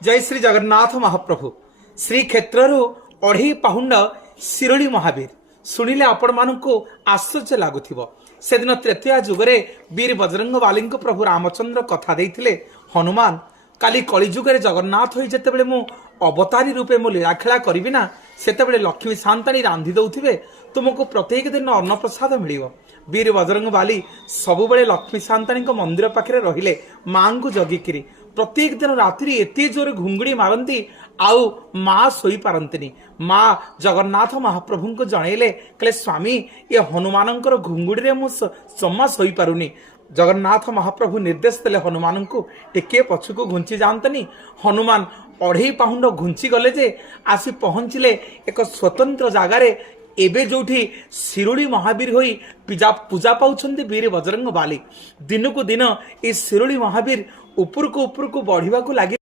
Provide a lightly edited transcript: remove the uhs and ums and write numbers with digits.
जय श्री जगन्नाथ महाप्रभु श्रीक्षेत्र अढ़ई पाहुंड शिरोली महावीर शुणिले आपण मानू आश्चर्य लगुव से दिन तृतीया जुगरे वीर बजरंग बाली प्रभु रामचंद्र कथा देते हनुमान काली कलिजुगे जगन्नाथ हो जिते मु अवतारी रूपे मु लीलाखेला करी ना सेते लक्ष्मी सांताणी रांधि दौथे तुमको प्रत्येक दिन अन्नप्रसाद मिल वीर बजरंग बाली सबुबले लक्ष्मी सांताणी मंदिर पाखे रहिले माँ को जगिकी प्रत्येक दिन रात्रि एत जोर घुंगुड़ी मारती आउ माँ शोई पारंतिनी माँ जगन्नाथ महाप्रभु को जनइले कहले स्वामी ये हनुमान घुंगुड़ी रे जमा शोई पारुनी जगन्नाथ महाप्रभु निर्देश देले हनुमान को टिके पछकू घुंची जातनी हनुमान अढ़ई पाहुंड घुंची गले जे आसी पहुंचले एक स्वतंत्र जगार एबे जोठी शिरोली महावीर होई पूजा पाउछंती वीर बजरंग बाली दिन को दिन ए शिरोली महावीर उपरको बढ़िबा को लागि